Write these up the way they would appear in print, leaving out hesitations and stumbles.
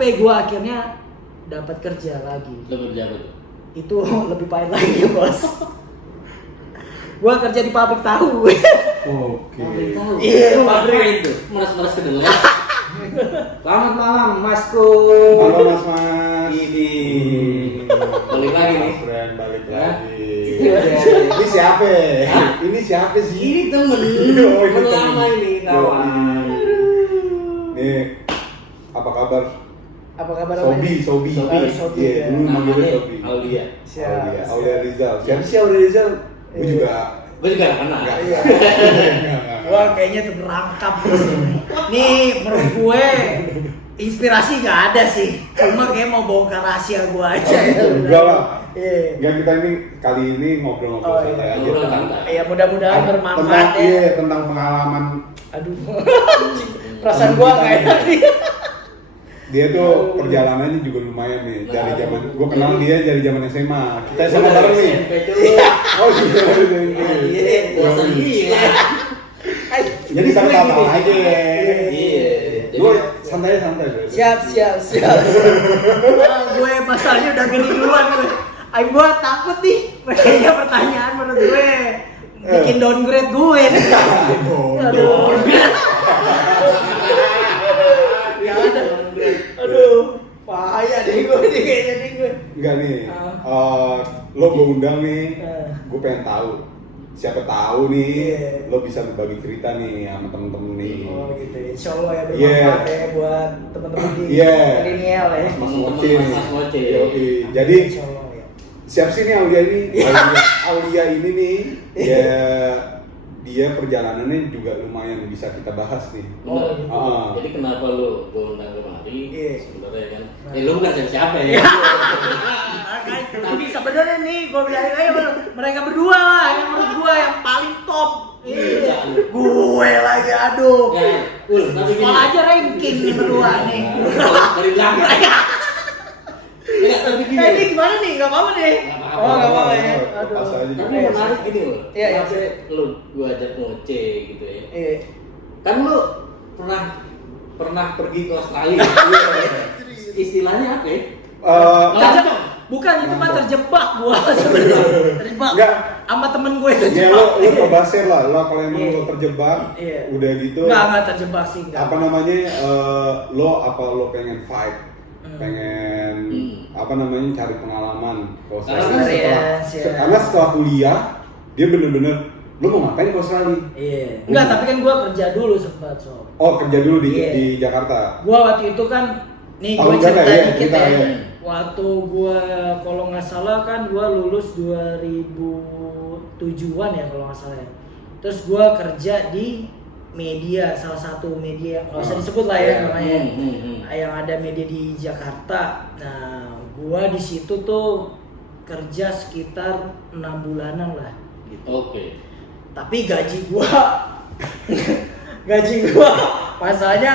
sampai gue akhirnya dapat kerja lagi. Lo kerja apa tuh? Itu lebih pahit lagi bos. Gue kerja di pabrik tahu. Oke. Tahu. Iya, Pabrik itu. Meres-meres kedelai. Selamat malam, Masku. Halo Mas Mas. Ini. Balik lagi nih. Mas Bran balik Hah? lagi. Iya. Ini siapa? Ini siapa sih? Ini temen. Oh, ini Temen temen. lama ini kawan. Nih, apa kabar? Apa kabar? Sobi. Sobi, Iya, ya. dulu manggilnya Namanya Sobi. Aulia. Siap. Aulia Rizal. Siapa sih Aulia Rizal? Gue Iya. juga Gue juga gak kenal. enggak. Iya. Wah kayaknya terperangkap nih menurut gue inspirasi gak ada sih, cuma kayak mau bongkar rahasia gue aja ya. Enggak lah. Iya. Enggak, kita ini kali ini ngobrol-ngobrol Oh, santai iya. aja. Ngobrol tentang- santai. Iya mudah-mudahan bermanfaat tentang, ya. iya, tentang pengalaman Aduh, perasaan gue gak enak nih. dia tuh perjalanannya juga lumayan nih dari zaman gue kenal dia dari zaman SMA. Kita SMA bareng nih. SMP cuy. Oh iya, Iya, bosan gila. jadi sama-sama aja. Iya. Gue santai-santai. Siap. Wah, gue masalahnya udah gini duluan gue. Gue takut nih, kayaknya pertanyaan menurut gue bikin downgrade gue nih. Aduh. Ya ada. Aduh, bahaya deh gue nih kayaknya nih gue. Enggak nih, lo gue undang nih, Eh. gue pengen tahu. Siapa tahu nih, Iya. lo bisa berbagi cerita nih sama temen-temen nih. Oh gitu ya, insya Allah ya Iya. bermanfaat ya buat teman-teman di Iya. milenial ya. Mas Temen-temen Moce. Mas Moce. Yoi. Jadi Insya Allah ya. siap sih nih Aulia ini. Aulia ini nih, dia perjalanannya juga lumayan bisa kita bahas nih. Bener. gitu. Jadi kenapa lu gue undang kemari? Iya. Sebenarnya kan. Nah. Lu bukan siapa ya? Tapi sebenarnya nih gue bilangin aja mereka berdua lah yang menurut gue yang paling top. Iya. Gue lagi aduh. Ya, tapi Sekolah aja ranking nih berdua nih. Dari belakang. Ya, tapi gini. Ini gimana nih? Gak apa-apa deh. Nggak apa-apa. Oh gak apa-apa ya. Lepas Aduh. aja juga. Tapi menarik gini loh. Iya, iya. Maksudnya lu gua ajak ngoce gitu ya. Iya. Kan lu pernah pergi ke Australia. Istilahnya apa ya? Terjebak. Bukan itu mah terjebak gua sebenarnya. Terjebak. Enggak. Sama temen gue Ya terjebak. lo coba share lah, lo kalau emang Iya. lo terjebak, Iya. udah gitu. Enggak terjebak sih enggak. Apa namanya? Lo pengen fight, pengen apa namanya cari pengalaman. Kalau Karena setelah, experience, ya. karena setelah kuliah dia bener-bener lo mau ngapain ke Australia? Iya. Enggak, tapi kan gua kerja dulu sempat, Sob. Oh kerja dulu Iya. di Jakarta. Gua waktu itu kan nih Tahun gua berapa cerita ya? dikit Cerita, ya. ya. Waktu gua kalau nggak salah kan gua lulus 2007-an ya kalau nggak salah ya. Terus gua kerja di media, salah satu media nggak usah disebut lah ya namanya. Yang ada media di Jakarta. Nah, gua di situ tuh kerja sekitar 6 bulanan lah gitu. Oke. Tapi gaji gua masalahnya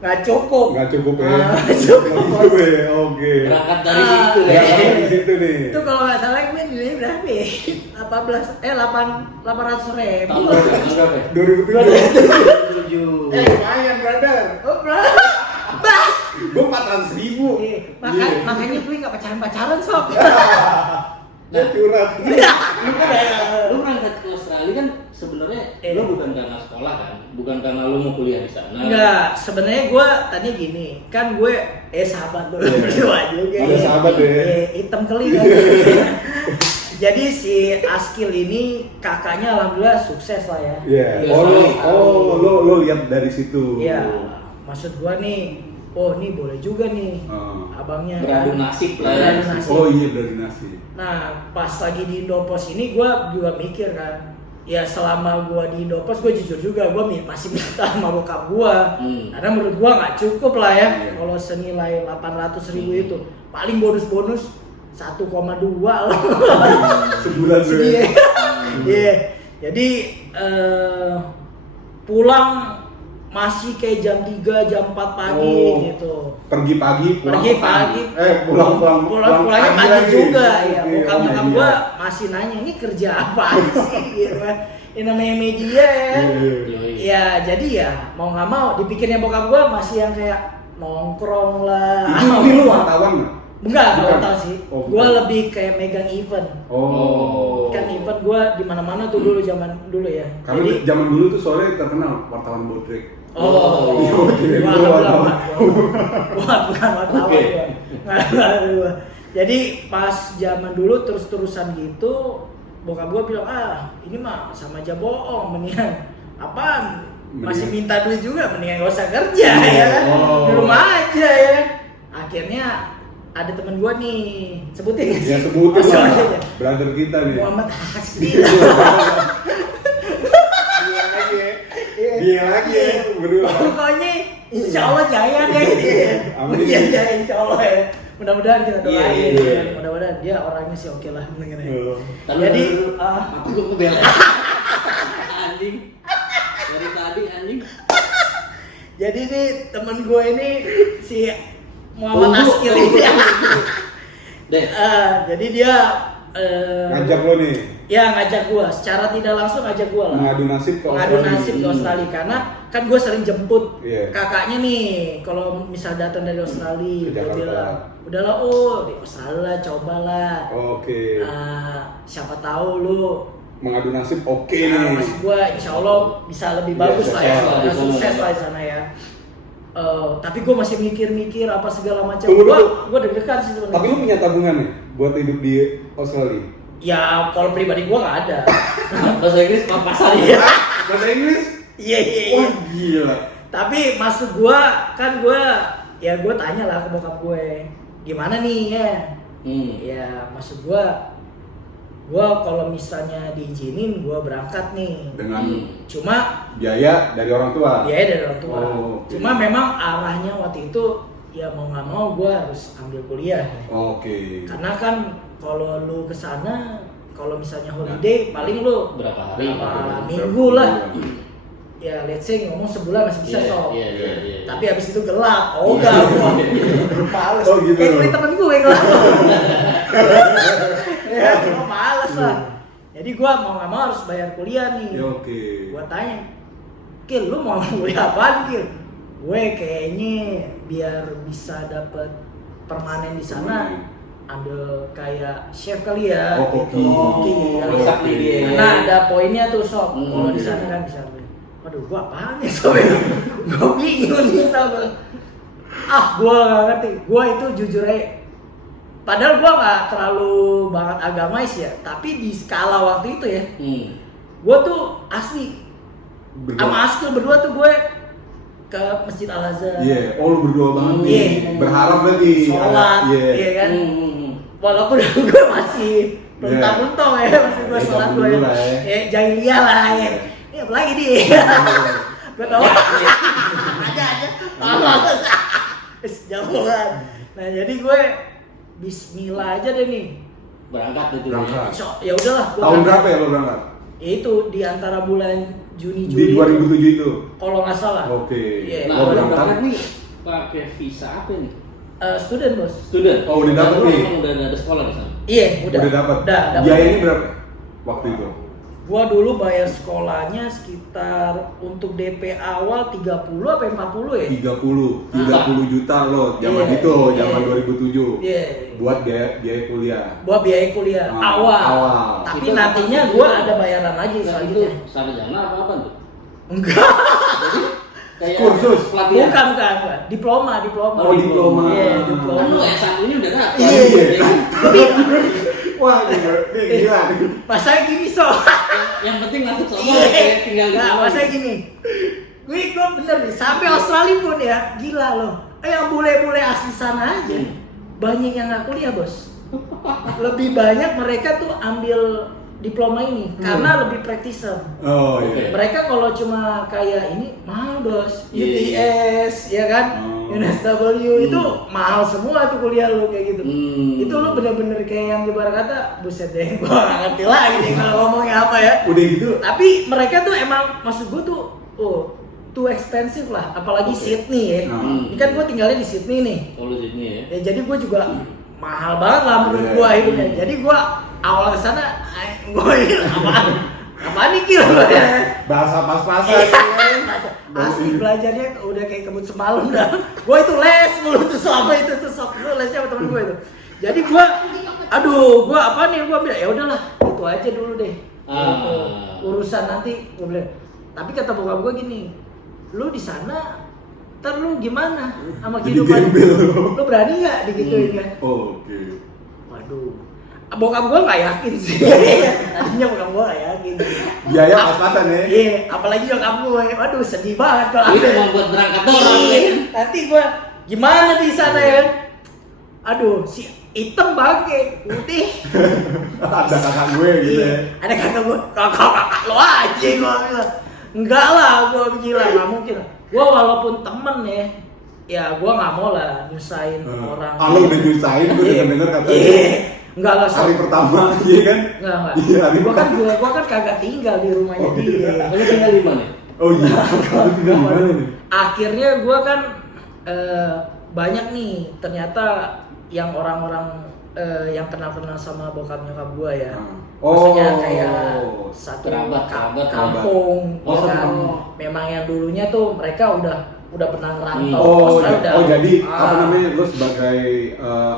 nggak cukup. Nggak cukup ya? Nggak cukup. Nggak cukup ya? Oke. Berangkat dari Ah, situ Ya, ya. karena di situ nih. Itu kalau nggak salah ini nilainya berapa ya? 800.000. Tahun berapa? 2007. 7. Lumayan brother. Oh, berapa? Bah. Gue 400.000. Makanya gue nggak pacaran sob. Dia curhat. Lu berangkat ke Australia kan sebenarnya lu bukan karena sekolah kan, bukan karena lu mau kuliah di sana. Enggak, sebenarnya gue tadi gini, kan gue sahabat lu berdua juga. Ada sahabat ya. Hitam keli kan. Jadi si Askil ini kakaknya alhamdulillah sukses lah ya. Iya. Iya, Lo lihat dari situ. Iya, maksud gua nih, oh nih boleh juga nih, abangnya. Beradu nasib lah ya. Beradu nasib. Oh iya dari nasi. Nah, pas lagi di Indopos ini gua juga mikir kan, ya selama gua di Indopos gua jujur juga gua masih minta sama bokap gua. Karena menurut gua nggak cukup lah ya, Iya. kalau senilai 800.000 itu, paling bonus-bonus 1,2 lah. Sebulan bro. Iya. Iya. Jadi pulang masih kayak jam 3, jam 4 pagi gitu. Pergi pagi, pulang Pergi petang. pagi. pulangnya Pulangnya pagi juga ya. Oke, Bokap oh, nyokap iya. gua masih nanya, "Ini kerja apa sih?" gitu kan. Ini namanya media ya. Iya. Ya, jadi ya mau nggak mau dipikirnya bokap gua masih yang kayak nongkrong lah. Ini lu wartawan nggak? Enggak Bukan. tahu sih. Oh, Gua bukan. lebih kayak megang event. Oh. Kan event gua di mana-mana tuh dulu zaman dulu ya. Karena zaman dulu tuh soalnya terkenal wartawan bodrek. Oh, Iya, kirain gua gua alhamdulillah, wartawan. Gua bukan wartawan Oke. gua. Nggak ada gua. Jadi pas zaman dulu terus-terusan gitu, bokap gua bilang, ini mah sama aja bohong, mendingan apaan? Masih minta duit juga, mendingan gak usah kerja ya kan? Oh. Di rumah aja ya. Akhirnya ada temen gua nih, sebutin nggak sih? Ya sebutin Oh, lah. sebutin. Brother kita nih. Muhammad Hasbi. Dia lagi ya, berdua. Pokoknya insya Allah jaya deh. Amin. Iya jaya insya Allah ya. Mudah-mudahan kita doain. Iya. Mudah-mudahan dia orangnya sih oke lah mendengarnya. Oh. Jadi aku gua kebel. Anjing. Dari tadi anjing. jadi nih temen gue ini si Muhammad Askil ini. Deh. Jadi dia Ngajak lo nih. ya ngajak gua secara tidak langsung ngajak gua lah. Mengadu nasib ke Mengadu Australia. nasib ke Australia karena kan gue sering jemput Iya. kakaknya nih kalau misal datang dari Australia Ke dia Jakarta. bilang udahlah di Australia cobalah. Oke. Siapa tahu lu Mengadu nasib oke nih. mas gue insya Allah bisa lebih Iya, bagus lah ya, sukses lah di sana. sukses lah di sana ya. Tapi gue masih mikir-mikir apa segala macam. Tunggu. Gue deg-degan sih sebenarnya. Tapi lu punya tabungan nih buat hidup di Australia? Ya kalau pribadi gue nggak ada. Bahasa Inggris pas-pasan Iya. Bahasa Inggris? Iya iya. Wah gila. Tapi maksud gue kan gue tanya lah ke bokap gue gimana nih ya. Ya maksud gue kalau misalnya diizinin gue berangkat nih. Dengan Cuma biaya dari orang tua. biaya dari orang tua. Oh, oke. Cuma memang arahnya waktu itu ya mau nggak mau gue harus ambil kuliah. Oke. Karena kan kalau lu kesana, kalau misalnya holiday paling lu berapa hari? berapa minggu lah. Ya let's say ngomong sebulan masih bisa sok. Iya. Tapi habis itu gelap. Oh enggak gua. Males. Oh, gitu. Kayak kulit temen gue gelap. Ya, gua males lah. Jadi gua mau nggak mau harus bayar kuliah nih. Ya, oke. Gua tanya, Kil, lu mau kuliah apaan, Kil? Gue kayaknya biar bisa dapet permanen di sana, ambil kayak chef kali ya. Oh, gitu. koki. Koki kali ya. Masak nih dia. Karena ada poinnya tuh sob. Kalau di iya. sana kan bisa. Waduh, gua apaan ya sob? Gua bingung nih sob. Gua nggak ngerti. Gua itu jujur aja. Padahal gua nggak terlalu banget agamais ya. Tapi di skala waktu itu ya, gua tuh asli sama Askil berdua tuh gue ke Masjid Al Azhar. Iya. Oh lu berdua banget nih. Iya. Berharap lagi. Sholat, Iya. iya kan. Walaupun gue masih pelentang-pelentang ya, masih gue Ya, sholat zaman gue dulu lah ya. ya jahiliyah lah ya. Ini apa lagi nih? Gue tau aja. Jauhan. Nah jadi gue Bismillah aja deh nih. Berangkat itu. Berangkat. Ya udahlah. gua Tahun berangkat. berapa ya lo berangkat? Ya itu di antara bulan Juni Di Juli. 2007 itu. Kalau nggak salah. Oke. Iya. Nah, Oh, berangkat berangkat. nih pakai visa apa nih? Student bos. Student. Oh, udah dapet Lu nih. emang udah ada sekolah di sana. Iya, udah. Udah dapat. Udah dapat. Biayanya berapa? Waktu itu. Gua dulu bayar sekolahnya sekitar untuk DP awal 30 apa 40 ya? 30 juta lo zaman Iya, itu, iya. zaman 2007. Iya. Buat biaya kuliah. Buat biaya kuliah awal. Tapi Itu nantinya apa? gua ada bayaran lagi Nah, itu selanjutnya. sarjana apa tuh? Enggak. Jadi kayak Kursus. pelatihan. Bukan. Diploma. Oh, diploma. Iya, Kan lu diploma. S1 ini udah dapet. Iya. Wah, gila. Masanya gini so. Yang penting masuk sono Iya. kayak tinggal di Nah, sana. masanya gini. Gue bener nih, sampai Australia pun ya, gila loh. Yang bule-bule asli sana aja, banyak yang nggak kuliah bos. Lebih banyak mereka tuh ambil diploma ini karena lebih practitioner. Oh Oke. iya. Mereka kalau cuma kayak ini mahal bos, Iya. UTS ya kan, Oh. UNSW itu mahal semua tuh kuliah lo kayak gitu. Itu lo bener-bener kayak yang ibarat kata buset deh, gua nggak ngerti lagi nih kalau ngomongnya apa ya. Udah gitu. Tapi mereka tuh emang maksud gua tuh, too expensive lah, apalagi Oke. Sydney ya. Ini kan gua tinggalnya di Sydney nih. Oh, lu sini ya. Ya jadi gue juga mahal banget lah menurut Iya. gue hidupnya. Jadi gue awal kesana, gue ini apaan? Apaan nih Kil? Bahasa pas-pasan. Asli belajarnya udah kayak kebut semalam dah. Gue itu les mulu tuh sama itu tuh sok dulu lesnya sama temen gue itu. Jadi gue, gue apa nih gue bilang ya udahlah itu aja dulu deh. Gitu. Urusan nanti gue bilang. Tapi kata bokap gue gini, lu di sana, ntar lu gimana sama kehidupan? Lu berani nggak digituin kan? Oke. Waduh. Bokap gue nggak yakin sih. Tadinya bokap gue nggak yakin. Biaya pas-pasan ya. Iya, apalagi nyokap gue. Waduh, sedih banget kalau Itu membuat berangkat doang. Nanti gue gimana di sana ya? Aduh, si hitam bangke, putih. Ada kakak gue gitu ya. Ada kakak gue, kakak lo aja gue bilang. Enggak lah, gue gila, nggak mungkin. Gue walaupun temen ya gue nggak mau lah nyusahin orang. Kalau udah nyusahin, gue denger katanya. Enggak lah, hari pertama, iya kan? Enggak. Iya, hari Gua kan kagak tinggal di rumahnya dia. Lu tinggal di mana? Oh iya, lu tinggal di mana nih? Akhirnya gua kan banyak nih ternyata yang orang-orang yang kenal-kenal sama bokap nyokap gua ya. Maksudnya kayak satu kerabat. kampung, Oh, ya kan. kampung. Memang yang dulunya tuh mereka udah pernah ngerantau. Oh, Maksudnya udah, jadi apa namanya? Lu sebagai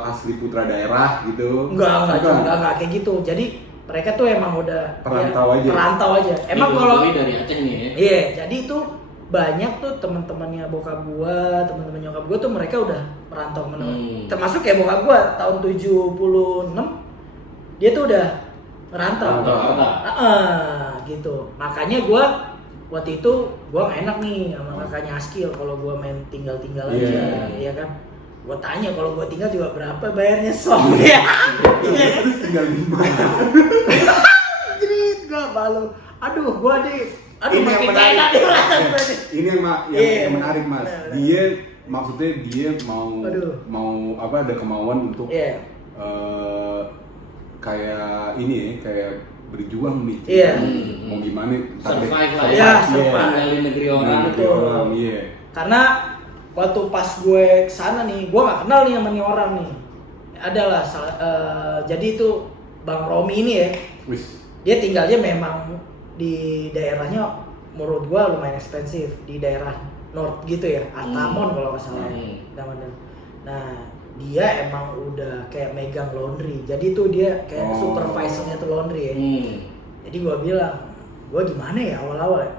asli putra daerah gitu? Enggak kayak gitu. Jadi mereka tuh emang udah perantau aja. Emang kalau dari Aceh nih ya. Iya, jadi itu banyak tuh teman-temannya bokap gua, teman-teman nyokap gua tuh mereka udah merantau kemana-mana. Termasuk kayak bokap gua tahun 76 dia tuh udah merantau. Gitu. Makanya gua waktu itu gua gak enak nih sama kakaknya Askil kalau gua main tinggal-tinggal aja, ya kan. Gua tanya kalau gua tinggal juga berapa bayarnya Som ya. Tinggal di mana? Jerit gua malu. Aduh, gua Ini yang makin menarik. enak nih rasanya. Ini yang menarik Mas. Dia maksudnya dia mau apa ada kemauan untuk kayak ini ya, kayak berjuang nih. Mau gimana? Survive lah ya. Tinggal di negeri orang. Iya. Karena waktu pas gue kesana nih, gue gak kenal nih sama nih orang nih. Adalah jadi itu Bang Romi ini ya. Dia tinggalnya memang di daerahnya menurut gue lumayan ekspensif, di daerah North gitu ya, Artamon kalau nggak salah namanya. Nah dia emang udah kayak megang laundry, jadi tuh dia kayak supervisornya tuh laundry ya. Jadi gue bilang, gue gimana ya awal-awal ya,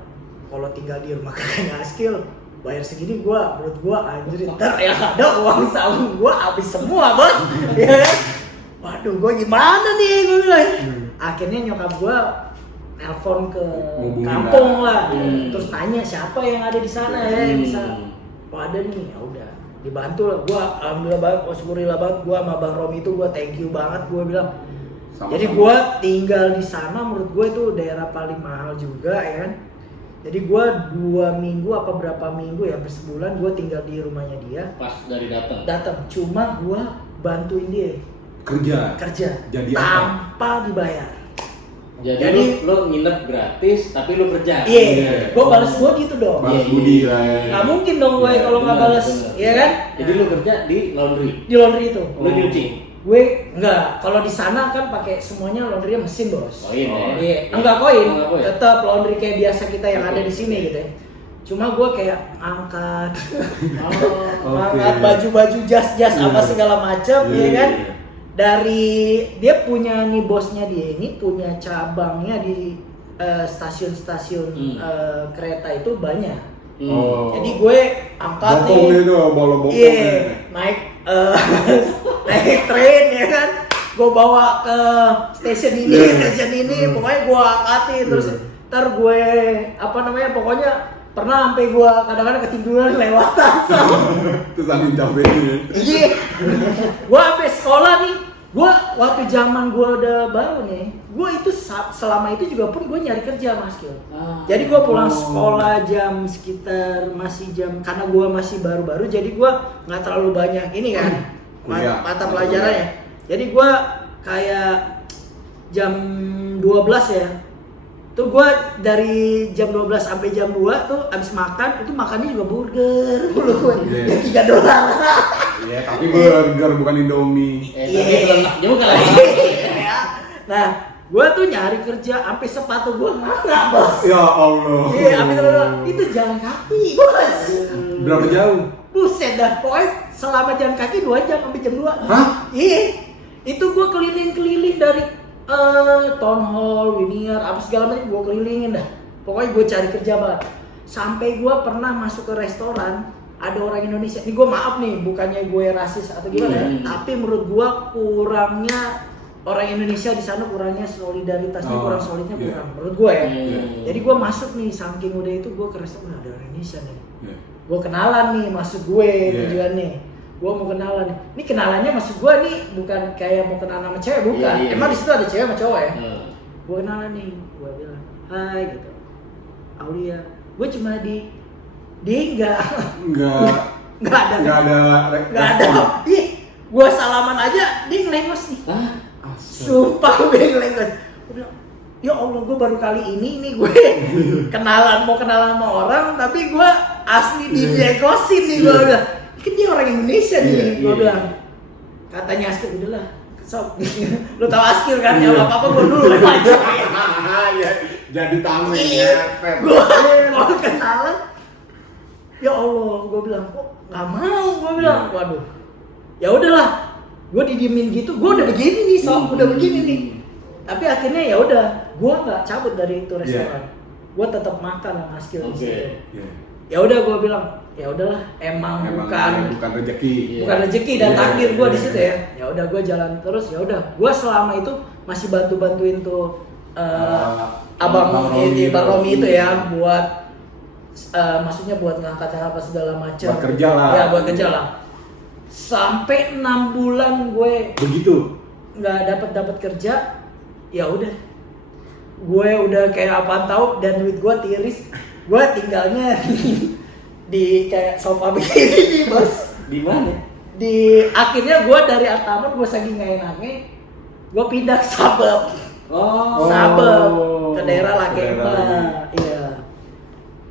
kalau tinggal di rumah kakaknya Askil bayar segini menurut gue anjir ntar ya ada uang sabun gue habis semua bos. Ya kan? Waduh gue gimana nih gue bilang. Akhirnya nyokap gue nelpon ke kampung lah, terus tanya siapa yang ada di sana ya yang bisa. Oh ada nih, ya udah dibantu lah. Gue alhamdulillah banget, syukurillah banget. Gue sama Bang Romi itu gue thank you banget. Gue bilang. Sama-sama. Jadi gue tinggal di sana, menurut gue itu daerah paling mahal juga ya kan. Jadi gue 2 minggu apa berapa minggu ya, sampai sebulan gue tinggal di rumahnya dia. Pas dari datang. Cuma gue bantuin dia kerja. Jadi tanpa dibayar. Jadi lo nginep gratis tapi lo kerja. Iya. Gue balas gue gitu dong. Balas budi lah. Ya. Gak mungkin dong gue kalau nggak balas, ya kan? Jadi lo kerja di laundry. Di laundry itu. Lo nyuci. Gue enggak. Kalau di sana kan pakai semuanya laundrynya mesin bos. Koin ya. Iya. Enggak koin. Tetap laundry kayak biasa kita yang ada di sini gitu ya. Cuma gue kayak angkat, angkat baju-baju jas-jas apa segala macam, ya kan? Dari dia punya nih bosnya dia ini punya cabangnya di stasiun-stasiun kereta itu banyak. Jadi gue angkat naik naik tren ya kan, gue bawa ke stasiun ini, pokoknya gue angkatin terus ntar gue pokoknya pernah sampai gue kadang-kadang ketiduran lewatan. Terus angin capeknya. Iya, gue sampai sekolah nih. Gue waktu zaman gue udah baru nih, gue itu selama itu juga pun gue nyari kerja Mas Kil. Jadi gue pulang sekolah jam sekitar karena gue masih baru-baru, jadi gue nggak terlalu banyak ini kan mata pelajarannya. Jadi gue kayak jam 12 ya. Tuh gue dari jam 12 sampai jam 2 tuh abis makan, itu makannya juga burger mulu gue. $3. Iya, tapi burger bukan Indomie. Tapi enak juga lah. Nah, Gue tuh nyari kerja sampai sepatu gue nggak bos. Ya Allah. Iya, itu jalan kaki bos. Berapa jauh? Buset dah, pokoknya selama jalan kaki 2 jam sampai jam 2. Hah? Iya. Itu gue keliling-keliling dari Town Hall, Winier, apa segala macam gue kelilingin dah. Pokoknya gue cari kerja banget. Sampai gue pernah masuk ke restoran, ada orang Indonesia. Ini gue maaf nih, bukannya gue rasis atau gimana ya. Tapi menurut gue kurangnya orang Indonesia di sana, kurangnya solidaritasnya, kurang solidnya kurang. Menurut gue ya. Jadi gue masuk nih, saking udah itu gue ke restoran, ada orang Indonesia nih. Gue kenalan nih, maksud gue tujuannya. Gue mau kenalan. Ini kenalannya maksud gue nih bukan kayak mau kenalan sama cewek, bukan. Emang di situ ada cewek sama cowok ya. Gue kenalan nih, gue bilang, "Hai," gitu. "Aulia." Gue cuma enggak ada. Ih, gue salaman aja dia ngelengos nih. Sumpah gue ngelengos. Gue bilang, ya Allah, gue baru kali ini gue mau kenalan sama orang, tapi gue asli dilegosin nih. Gue bilang, kan dia orang Indonesia nih. Gue bilang, katanya Askil, udahlah sok. Lu tau Askil kan, ya apa-apa gue dulu aja. Jadi tamu ya. Gue mau kenalan, ya Allah, gue bilang, kok nggak mau? Gue bilang, waduh, ya udahlah, gue didiemin gitu. Gue udah begini nih, udah begini nih. Tapi akhirnya ya udah, gue nggak cabut dari itu restoran. Gue tetap makan sama Askil di situ. Ya udah, gue bilang, ya udahlah, emang bukan rezeki dan takdir gue di situ ya. Ya udah, gue jalan terus. Ya udah, gue selama itu masih bantuin tuh Bang Romi itu ya, buat maksudnya buat ngangkat apa segala macam. Buat kerja lah. Ya, buat kerja lah. Sampai 6 bulan gue begitu nggak dapat kerja. Ya udah, gue udah kayak apaan tahu, dan duit gue tiris. Gue tinggalnya di kayak sofa begini nih bos. Di mana? Akhirnya gue dari Altamont, gue saking nggak enaknya, gue pindah ke Sabep. Sabep ke daerah Lakemba. Iya.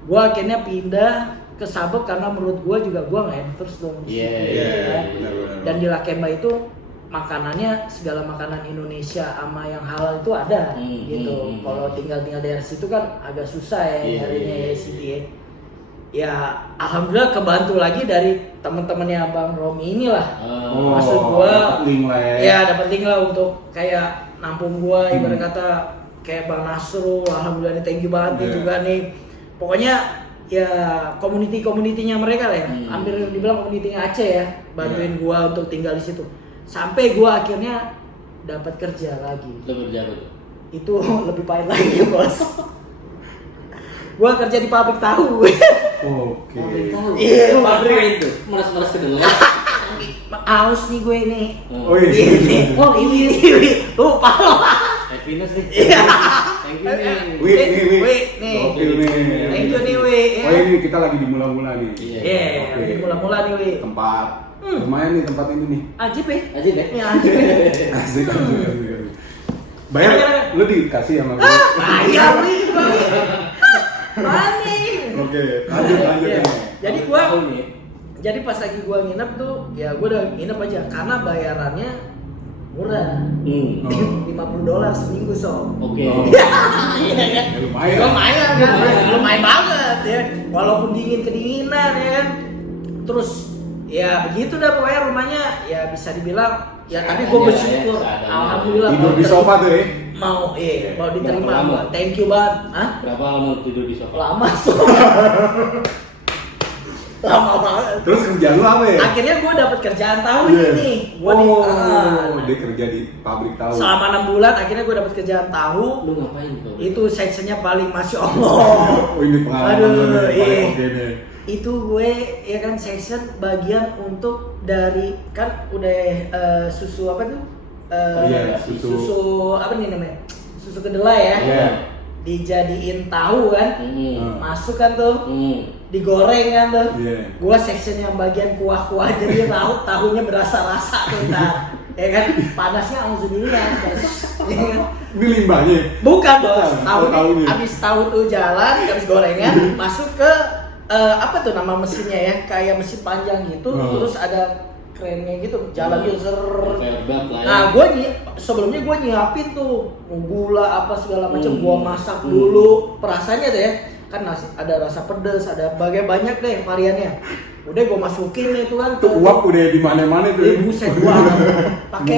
Gue akhirnya pindah ke Sabep karena menurut gue juga gue nggak enak terus dong. Benar. Dan di Lakemba itu makanannya segala makanan Indonesia sama yang halal itu ada gitu. Kalau tinggal daerah situ kan agak susah ya nyarinya ya Siti ya. Ya alhamdulillah kebantu lagi dari teman-temannya Bang Romi inilah. Maksud gua dapat link lah untuk kayak nampung gua, ibarat kata kayak Bang Nasrul, alhamdulillah nih, thank you banget nih juga nih. Pokoknya ya community-nya mereka lah ya. Hampir dibilang community-nya Aceh ya, bantuin gua untuk tinggal di situ. Sampai gue akhirnya dapat kerja lagi. Lo kerja apa tuh? Itu lebih pahit lagi bos. Gue kerja di pabrik tahu. Pabrik tahu? Iya, pabrik itu. Meras-meras kedengeran. Aus nih gue nih. Ini. Lupa lo. Happiness nih. Thank you nih. Wih nih. Thank you nih Wi. Oh ini kita lagi di mula-mula nih. Iya, lagi di mula-mula nih Wi. Tempat lumayan nih tempat ini nih. Ajib ya? Ya, ajib ya. Asik. Bayar lu dikasih sama gue. Bayar nih. Money. Oke, lanjut. Jadi jadi pas lagi gua nginep tuh, ya gua udah nginep aja karena bayarannya murah. $50 seminggu sob. Oke. Iya kan? Lumayan kan? Lumayan banget ya. Walaupun kedinginan ya kan. Terus ya begitu dah pokoknya rumahnya ya bisa dibilang ya, tapi gue bersyukur alhamdulillah tidur di sofa tuh ya mau diterima. Thank you banget. Berapa lama tidur di sofa? Lama lama banget. Terus kerjaan lu apa ya? Akhirnya gue dapet kerjaan tahu ini. Dia kerja di pabrik tahu selama 6 bulan. Akhirnya gue dapet kerjaan tahu. Lu ngapain tuh? Itu sectionnya paling masya Allah. Ini pengalaman paling itu gue ya kan section bagian untuk dari kan udah susu apa tuh susu apa nih namanya, susu kedelai ya, dijadiin tahu kan, masuk kan tuh, digoreng kan tuh, gue section yang bagian kuah-kuah jadi tahunya berasa rasa tuh ntar. Ya kan, panasnya alhamdulillah. Ini limbahnya? Bukan bos, tahunya abis tahu tuh jalan, abis gorengan masuk ke apa tuh nama mesinnya ya, kayak mesin panjang gitu, terus ada kerennya gitu, jalan gitu ser. Nah, sebelumnya gue nyiapin tuh gula apa segala macam, gue masak dulu perasaannya tuh ya. Kan nasi ada rasa pedas, ada banyak deh variannya. Udah gue masukin itu kan. Tuh uap udah di mana-mana tuh. Buset gua pakai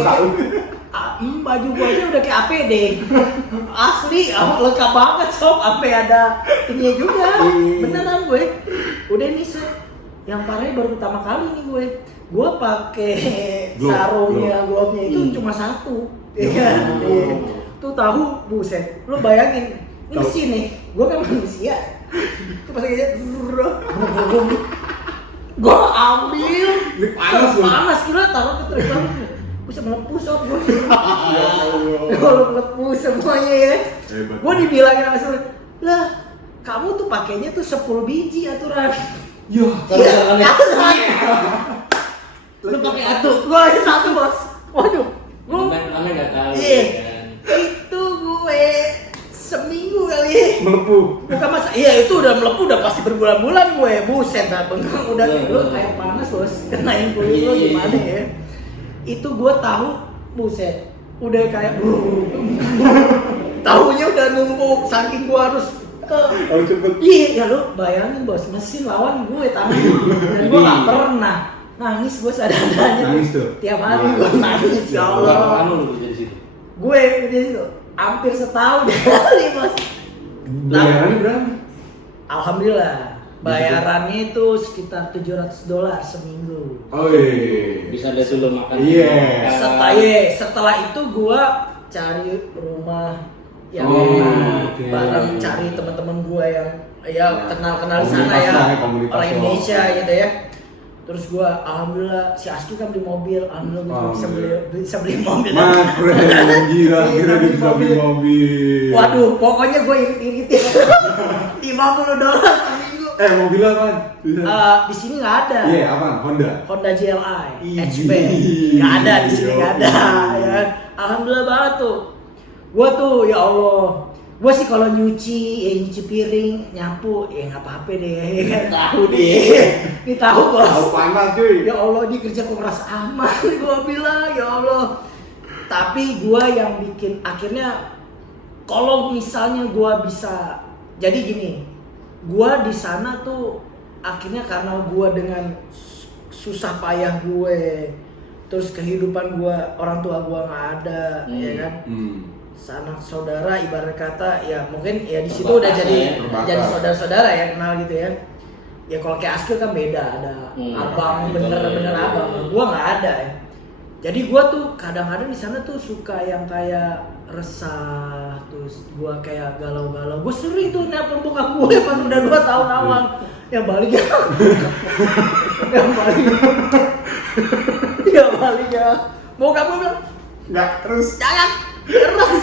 baju gua aja udah kayak APD. Asli, lengkap banget sob, sampai ada ini juga. Beneran gue. Udah nih yang parahnya baru pertama kali nih gue pakai sarungnya, glove-nya itu cuma satu. Iya. Tuh tahu, buset. Lu bayangin, ini mesin nih. Gue kan manusia. Tuh pas kayak gue ambil, panas gila, taruh ke truk. Bisa melepuh sob gue. Kalau melepuh semuanya ya. Gue dibilangin sama suruh, lah kamu tuh pakainya tuh 10 biji aturan. Lu pakai atu. Gue aja satu bos. Waduh. Karena nggak tahu. Iya. Itu gue seminggu kali. Melepuh. Bukan masa. Iya itu udah melepuh udah pasti berbulan-bulan gue. Buset dah bengkak udah lu kayak panas bos. Kenain kulit lu gimana ya? Itu gue tahu buset. Udah kayak tahunya udah numpuk saking gue harus cepet. Iya, ya lu bayangin bos, mesin lawan gue tangan. Dan gue gak pernah nangis gue seadanya. Nangis tuh. Tiap hari gue nangis, ya Allah. Berapa lama lu kerja di situ? Gue di situ hampir setahun kali bos. Bayarannya berapa? Alhamdulillah, bayarannya itu sekitar $700 seminggu. Oh iya. Bisa ada dulu makan. Iya. Setelah itu gue cari rumah yang okay. bareng, cari teman-teman gue yang ya kenal di sana ya, orang Indonesia gitu ya. Terus gue alhamdulillah si Aski kan beli mobil, alhamdulillah bisa beli mobil. Mas, gila, kira bisa beli mobil. Waduh, pokoknya gue irit-iritin $50 seminggu. Mobil apaan? Di sini nggak ada. Iya, apaan? Honda GLI, Ih, hatchback. Nggak ada di sini, nggak ada. Ya, alhamdulillah banget tuh. Gua tuh ya Allah, gua sih kalau nyuci piring, nyapu, ya nggak apa-apa deh. Tahu deh. Ini tahu bos. Tahu panas cuy. Ya Allah, dia kerja kok ngerasa aman. Gua bilang ya Allah. Tapi gua yang bikin akhirnya, kalau misalnya gua bisa, jadi gini, gua di sana tuh akhirnya karena gua dengan susah payah gue, terus kehidupan gua, orang tua gua nggak ada, ya kan. Sanak saudara ibarat kata ya mungkin ya di situ udah jadi saudara-saudara ya, kenal gitu ya. Ya kalau kayak Askil kan beda, ada abang, bener-bener abang. Gua nggak ada ya. Jadi gua tuh kadang-kadang di sana tuh suka yang kayak resah, terus gua kayak galau-galau. Gua sering tuh nelpon bokap gue pas udah 2 tahun awal. Ya balik ya. Ya balik ya. Bokap gue bilang, Nggak terus. jangan keras.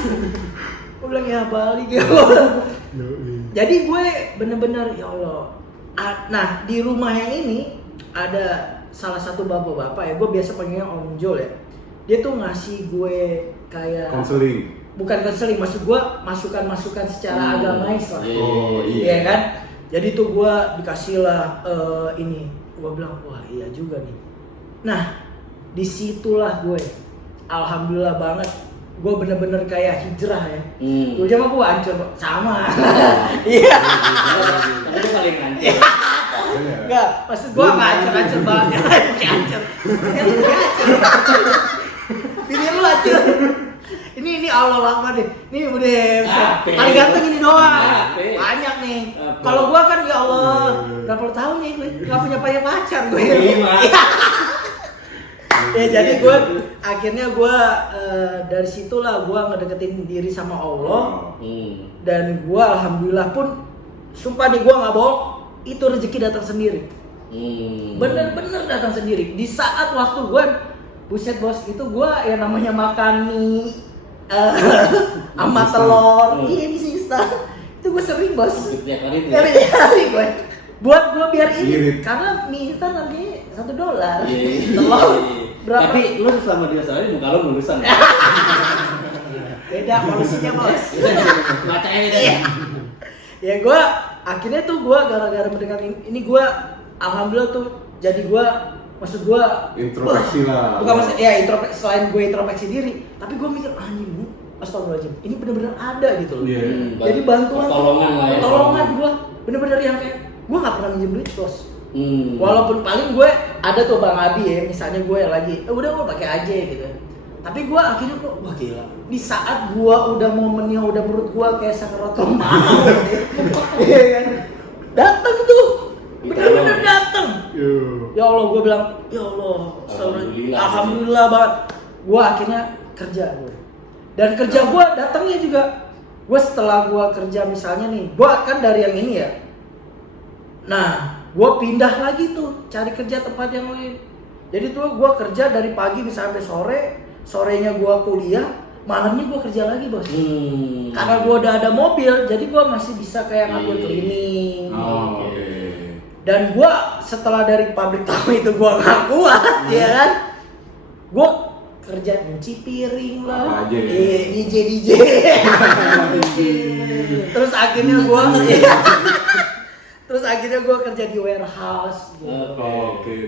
Gue bilang ya balik ya. Jadi gue bener-bener ya Allah. Nah di rumah yang ini ada salah satu bapak-bapak ya, gue biasa panggilnya Om Jol ya. Dia tuh ngasih gue kayak konseling. Bukan konseling, maksud gue masukan-masukan secara agamais lah. Oh Iya kan. Jadi tuh gue dikasih lah ini. Gue bilang wah iya juga nih. Nah disitulah gue alhamdulillah banget. Gue bener-bener kayak hijrah ya. Gue cuma gue hancur sama. Iya. Tapi itu paling hancur. Enggak, maksud gue nggak hancur banget. Hancur. Ini lu hancur. Ini Allah lama deh. Ini udah paling ganteng ini doang. Banyak nih. Kalau gue kan ya Allah berapa tahun nih gue nggak punya pacar gue. Ya jadi gue akhirnya gue dari situlah gue ngedeketin diri sama Allah. Dan gue alhamdulillah pun sumpah nih gue nggak bohong, itu rezeki datang sendiri. Bener-bener datang sendiri. Di saat waktu gue buset bos, itu gue yang namanya makan mie sama telur ini di instan itu gue sering bos. Tiap hari gue buat gue biar ini Irit. karena mie instan harganya $1. Iya. Telur berapa? Tapi lu selama di Australia muka lu lulusan. Beda polusinya bos. Bacanya beda. Ya gue akhirnya tuh gue gara-gara mendengar ini gue alhamdulillah tuh jadi gue maksud gue introspeksi lah. Bukan maksud ya introspeksi, selain gue introspeksi diri, tapi gue mikir anjing, astagfirullahaladzim, ini bener-bener ada gitu loh. Jadi bantuan, pertolongan gue bener-bener yang kayak gue nggak pernah minjem duit bos. Walaupun paling gue ada tuh Bang Abi ya, misalnya gue lagi, udah gue pakai aja gitu. Tapi gue akhirnya gue, wah gila. Di saat gue udah momennya, udah menurut gue kayak sakaratul maut, iya kan? Datang tuh, bener-bener datang. Ya Allah, gue bilang, ya Allah, alhamdulillah banget. Gue akhirnya kerja gue. Dan kerja gue datangnya juga, gue setelah gue kerja misalnya nih, gue kan dari yang ini ya. Nah, gue pindah lagi tuh, cari kerja tempat yang lain. Jadi tuh gue kerja dari pagi misalnya sampai sore, sorenya gue kuliah, malamnya gue kerja lagi bos. Karena gue udah ada mobil, jadi gue masih bisa kayak ngambil cleaning. Dan gue setelah dari pabrik tahu itu gue nggak kuat, ya kan? Gue kerja nyuci piring lah, DJ. Terus akhirnya gue kerja di warehouse. Gitu.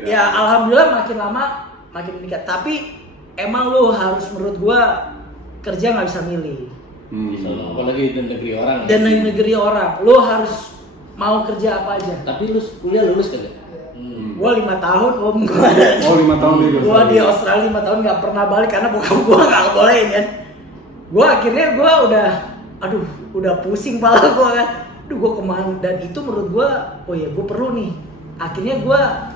Ya alhamdulillah makin lama makin meningkat. Tapi emang lo harus menurut gue kerja nggak bisa milih. Apalagi di negeri orang. Dan di negeri orang, lo harus mau kerja apa aja. Tapi lu kuliah lulus kagak? Gua 5 tahun om. 5 tahun di Australia. Gua di Australia 5 tahun nggak pernah balik karena bokap gua nggak bolehin kan. Gua akhirnya udah pusing pala gua kan. Gua kemana, dan itu menurut gua, oh ya gua perlu nih. Akhirnya gua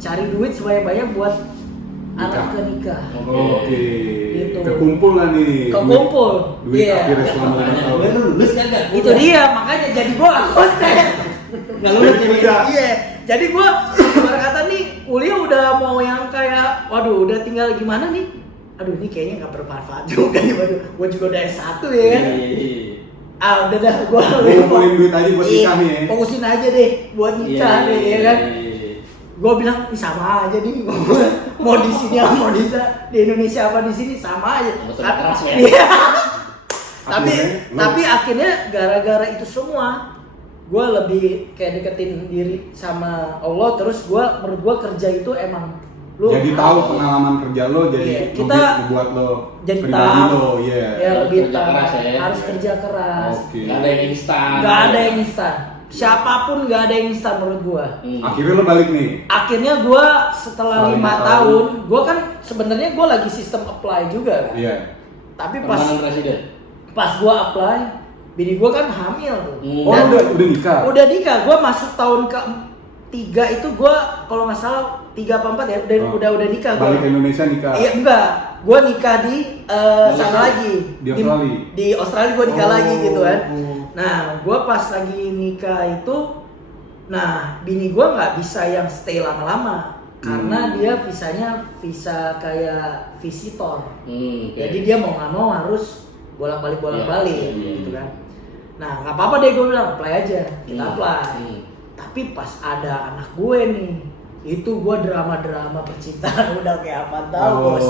cari duit sebanyak-banyak buat anak ke nikah. Oke. Gitu. Kekumpul lah nih. Duit akhirnya selama 5 tahun. Lu lulus kagak? Itu dia, makanya jadi gua konten. Nggak lulus kerja. Iya, jadi gua berkata nih kuliah udah mau yang kayak, waduh udah tinggal gimana nih? Aduh ini kayaknya nggak bermanfaat juga nih, waduh. Gua juga udah S1 ya kan. Udah dah, gua ngumpulin duit aja buat nikah nih ya. Fokusin aja deh buat nikah nih ya kan. Gua bilang ini sama aja nih, mau di sini apa mau di Indonesia apa di sini sama aja. Iya. Tapi akhirnya gara-gara itu semua, gue lebih kayak deketin diri sama Allah. Terus menurut gue kerja itu emang lo jadi tahu pengalaman kerja lo, jadi kita buat lo jadi pribadi tahu lo, lebih kerja keras ya. harus kerja keras. Nggak ada yang instan. Siapapun nggak ada yang instan menurut gue. Akhirnya lo balik nih. Akhirnya gue setelah 5 tahun, gue kan sebenarnya gue lagi sistem apply juga kan. Iya. Tapi pas gue apply, bini gue kan hamil tuh. Udah nikah. Udah nikah. Gue masuk tahun ke-3 itu gue kalau nggak salah 3 apa 4 ya udah nikah. Balik ke Indonesia nikah. Iya enggak. Gue nikah di sana lagi. Di Australia. Di Australia gue nikah lagi gitu kan. Nah, gue pas lagi nikah itu, bini gue nggak bisa yang stay lama-lama karena dia visanya visa kayak visitor. Jadi dia mau nggak mau harus bolak-balik gitu kan. Nah nggak apa-apa deh, gue bilang apply aja, kita apply. Tapi pas ada anak gue nih, itu gue drama percintaan udah kayak apa tahu bos.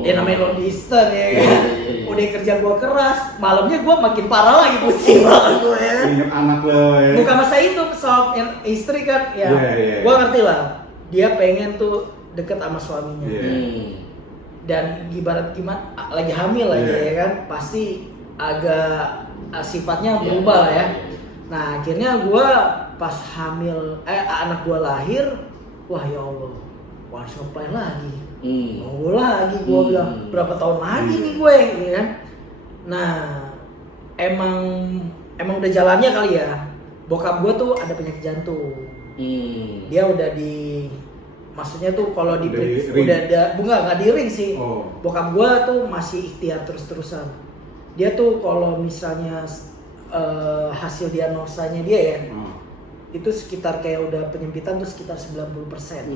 Dia namanya long distance ya kan. Udah kerja gue keras, malamnya gue makin parah lagi pusing banget gue ya. Ingat anak lo ya. Bukan masa itu soal istri kan ya. Gue ngerti lah, dia pengen tuh deket sama suaminya. Dan ibarat gimana lagi hamil aja ya kan, pasti agak sifatnya berubah lah ya. Nah akhirnya gue pas hamil anak gue lahir, wah ya Allah, harus apply lagi, nunggu lagi. Gue bilang berapa tahun lagi nih gue, ya kan? Nah emang udah jalannya kali ya. Bokap gue tuh ada penyakit jantung, dia udah maksudnya tuh kalau di udah ada nggak di ring sih. Bokap gua tuh masih ikhtiar terus-terusan. Dia tuh kalau misalnya hasil diagnosanya dia ya, itu sekitar kayak udah penyempitan tuh sekitar 90%.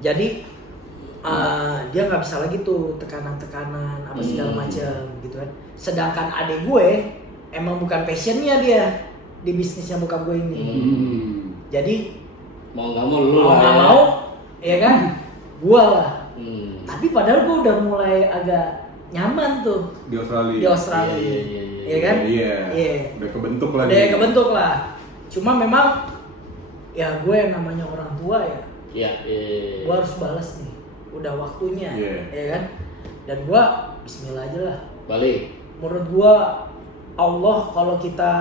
Jadi dia nggak bisa lagi tuh tekanan apa segala macam gitu kan. Sedangkan adik gue emang bukan passionnya dia di bisnisnya bokap gue ini. Jadi mau nggak mau ya kan, gua lah. Tapi padahal gua udah mulai agak nyaman tuh di Australia. Ya kan? Iya. Udah kebentuk lah. Cuma memang ya gue yang namanya orang tua ya, Iya. Gua harus balas nih, udah waktunya, Iya. ya kan? Dan gua Bismillah aja lah. Balik. Menurut gua Allah kalau kita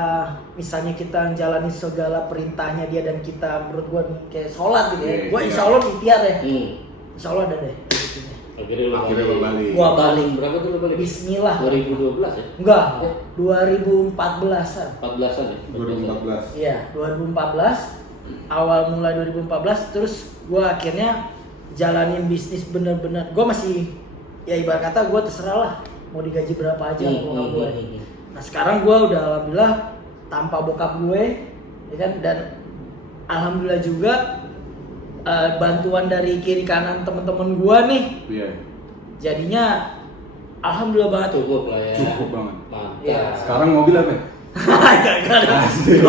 misalnya kita jalani segala perintahnya dia dan kita menurut gua nih, kayak sholat gitu ya, Iya, gua iya. insya Allah ikhtiar ya, Hmm. insya Allah ada deh rezekinya. Akhirnya lo balik. Gua balik. Berapa tuh lo balik? Bismillah. 2012 ya? Enggak, 2014-an. 14-an ya? 2014. Iya, 2014. Awal mulai 2014 terus gua akhirnya jalanin bisnis bener-bener. Gua masih ya ibarat kata gua terserah lah mau digaji berapa aja bokap gue. Nah sekarang gue udah alhamdulillah tanpa bokap gue, ya kan, dan alhamdulillah juga bantuan dari kiri kanan teman-teman gue nih, Iya. jadinya alhamdulillah banget. Cukup lah ya. Cukup banget. Mantap. Iya. Sekarang mobil apa? Gak ada. Asik.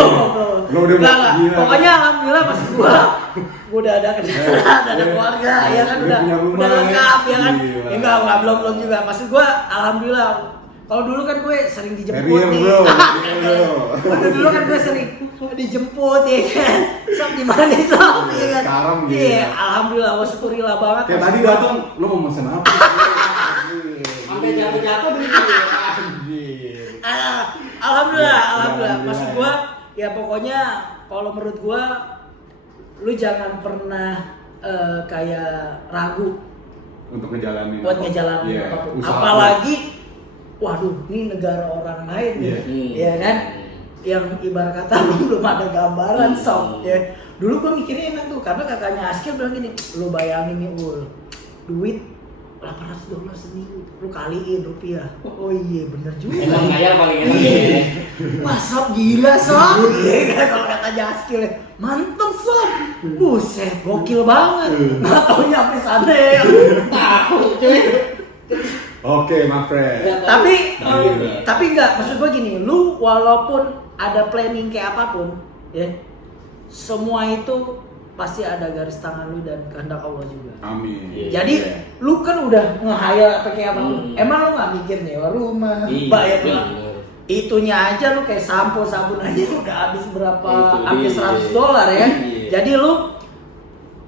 Lo udah Nggak, nggak. gila. Pokoknya alhamdulillah masih gua udah ada kendaraan, ada keluarga, ya kan, udah punya rumah, udah lengkap ya kan. Gila. Ya enggak belum juga. Maksud gua alhamdulillah. Kalau dulu kan gue sering dijemput Carrier, nih. bro. Carrier. Waktu dulu kan gue sering dijemput ya kan. Sob di mana sob ya kan. Sekarang gitu. Iya, alhamdulillah, wa syukurillah banget. Kayak tadi datang, lo mau pesen apa? Sampai jatuh-jatuh begitu ya. Alhamdulillah, Ya, alhamdulillah. Maksud ya. gua ya pokoknya kalau menurut gua lu jangan pernah kayak ragu Untuk ngejalanin. buat ngejalanin Iya, apapun. usaha. Apalagi waduh, ini negara orang lain Iya. nih. Ya kan? Yang ibarat kata lu belum ada gambaran sob ya. Dulu gua mikirnya enak tuh karena kakaknya Askil bilang gini, lu bayangin nih Ul, duit $800 seminggu, lu kaliin rupiah. Oh iya bener juga. Emang ngayal paling enak Iya. ya. Wah sob gila sob. Iya kan kalau kata Jaskil ya. Mantep sob. Buset, gokil banget. Nggak tahu nyampe sana ya. Tahu cuy. Oke, my friend. Tapi enggak, maksud gua gini, lu walaupun ada planning kayak apapun, ya. Semua itu pasti ada garis tangan lu dan kehendak Allah juga. Amin. Iya. Jadi lu kan udah ngehayal apa kayak apapun. Hmm. Emang lu nggak mikir nyewa rumah, Iya, bayar bener. itunya aja lu kayak sabun aja udah habis berapa, Itu hampir dia. $100 ya. Iya. Jadi lu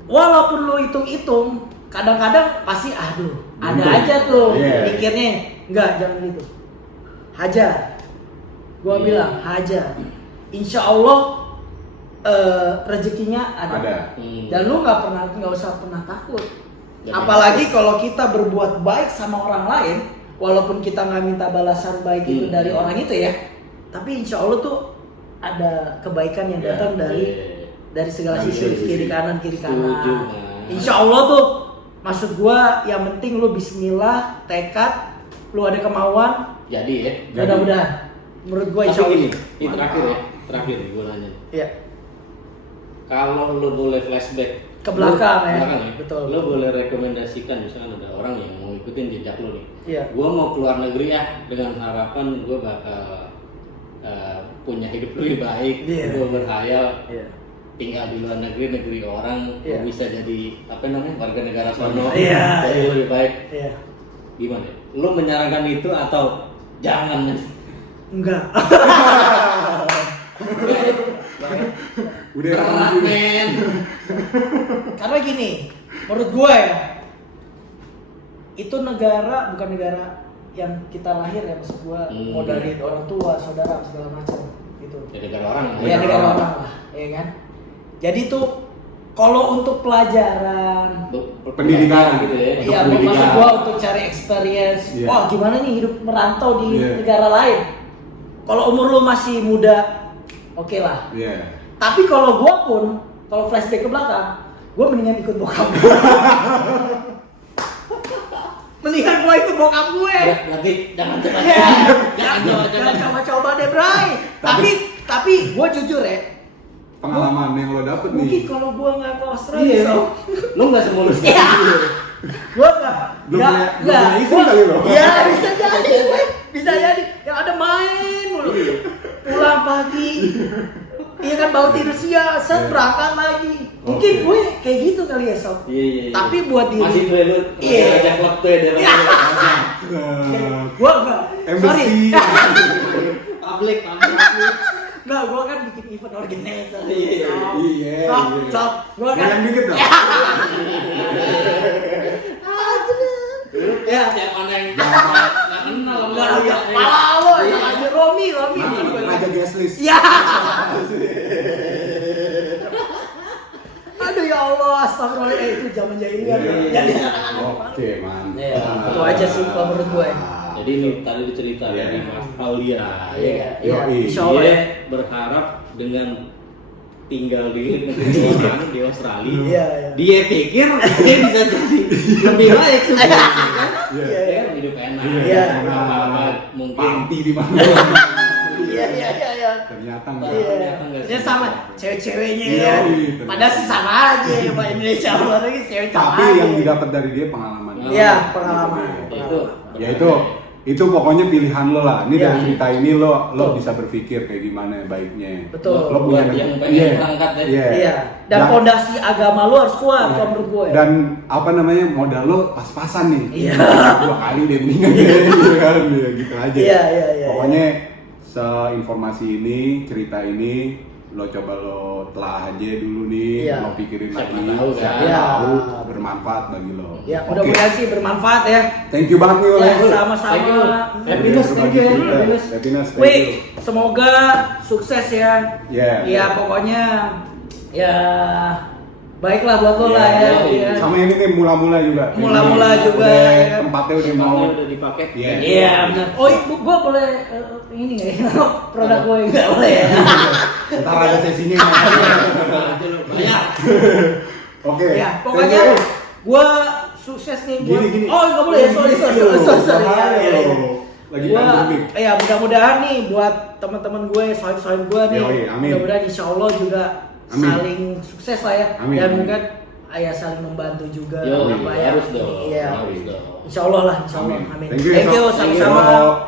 walaupun lu hitung-hitung, kadang-kadang pasti aduh ada Untung. aja tuh Iya. mikirnya. Enggak, jangan gitu. Hajar. Gua Iya. bilang hajar. Insya Allah rezekinya ada. Dan lu nggak usah pernah takut. Dan Apalagi kalau kita berbuat baik sama orang lain, walaupun kita nggak minta balasan baik itu dari orang itu ya, tapi insya Allah tuh ada kebaikan yang Ya, datang dari segala Dari sisi, sisi. kiri kanan. Setuju, Mas. Insya Allah tuh, maksud gua yang penting lu Bismillah, tekad, lu ada kemauan, Jadi ya. mudah-mudahan. Menurut gua insya Tapi Allah. gini, ini terakhir nih gue nanya. Iya. Kalau lo boleh flashback Ke belakang, ya. belakang Betul. Lo boleh rekomendasikan misalkan ada orang yang mau ikutin jejak lo nih. Iya. Gue mau keluar negeri ya dengan harapan gue bakal punya hidup lebih baik. Iya. Gue berhayal Iya. tinggal di luar negeri orang Iya. bisa jadi apa namanya warga negara sono. Iya, Jadi iya. lebih baik. Iya. Gimana? Lo menyarankan itu atau jangan? Enggak. Udah Berat, men. Karena gini, menurut gue ya, itu negara bukan negara yang kita lahir ya, maksud gue mau dari orang tua, saudara, segala macam gitu. Ya negara orang. Ya negara orang lah, ya kan. Jadi tuh kalau untuk pelajaran, Pendidikan. gitu ya. iya pendidikan. maksud gue untuk cari experience, Iya. wah gimana nih hidup merantau di Iya. negara lain. Kalau umur lu masih muda, oke lah. Iya. Tapi kalau gua pun, kalau flashback ke belakang, gua mendingan ikut bokap gua. Mendingan gua ikut bokap gue. Ya, nanti jangan coba. Ya, Jangan jangan coba-coba deh, Bray. Tapi gua jujur ya, Pengalaman yang lo dapet mungkin nih. kalau gua nggak ke Australia, Iya. so, Lo nggak semulus Iya. gua nggak, Belum punya istri gua- kali lo. Ya bisa jadi, gue. Bisa jadi. Yang ada main mulu. Pulang pagi. Iya kan baru tidur siang, set berangkat lagi. Mungkin Oke. gue kayak gitu kali ya, Sob. Iya. Tapi buat diri. masih tuh lu Iya. ngajak klub tuh ya dari Gua enggak. Embassy. Sorry. publik. Nggak, gua kan bikin event organizer. Iya. Sob. Gua kan Yang dikit dong. ya. Yang mana yang nggak kenal sama Enggak, dia. ya. Pala lo, yang ada Romi. Raja guest list. Ya. Aduh ya Allah, astagfirullah. Itu zaman jahiliyah. Jadi Oke, mantap. Iya, itu aja sih kalau menurut gue. Jadi ini tadi cerita Iya. dari Mas Aulia. Iya, Yoi. insya Allah Dia ya. berharap dengan tinggal di negeri orang di Australia, Iya, iya. dia pikir dia bisa jadi lebih baik sebenarnya kan? Iya, Dia hidup enak, Iya. apa-apa mungkin. Panti di mana? Iya. Ternyata Iya. enggak. Ini sama cewek-ceweknya Iya, ya. iya. Padahal sih sama aja, Pak Indonesia luar negeri cewek sama Tapi aja. yang didapat dari dia pengalaman. Iya, pengalaman. Itu. Ya itu pokoknya pilihan lo lah. Ini Iya. dari cerita ini lo Betul. bisa berpikir kayak gimana baiknya. Betul. Lo punya Buat yang pengen Iya. berangkat ya. Iya. Iya. Dan pondasi agama lu harus kuat kalau menurut gue. Dan apa namanya modal lo pas-pasan nih. Iya. 2 kali deh mendingan gitu kan. Ya, gitu aja. Iya. Pokoknya seinformasi ini, cerita ini lo coba lo telah aja dulu nih, Iya. lo pikirin Siapa lagi, tahu kan. siapa Iya. tahu bermanfaat bagi lo. Ya, Oke. mudah-mudahan sih bermanfaat ya. Thank you banget nih Oleh. Ya, Thank you. sama-sama. Happiness, thank you. Happiness. Happiness, thank Wih, you. semoga sukses ya. Iya. Ya, pokoknya ya baiklah buat lo Iya, lah ya. iya. Ya. Sama ini nih mula-mula juga. Mula-mula Ini juga, udah ya kan. tempatnya udah mau. Tempatnya udah dipakai. Iya. Iya benar. Oh, gua boleh ini nggak ya? Produk gue nggak boleh ya? Ntar ada sesinya. Banyak. Oke. Ya, pokoknya thank you. gua sukses nih buat. Gini. Oh, nggak boleh ya? Sorry. Bahaya Ya. lo. Lagi Gua, pandemik. ya mudah-mudahan nih buat teman-teman gue, sohib-sohib gue nih, Yoi, amin. mudah-mudahan insya Allah juga Amin. saling sukses lah ya, Amin, dan amin. mungkin ayah saling membantu juga. Yo, apa ya? harus dong. Iya. Harus dong. Insya Allah lah, insya Allah. Amin. Amin. Thank you, Thank you, Sob. sama-sama. Yo.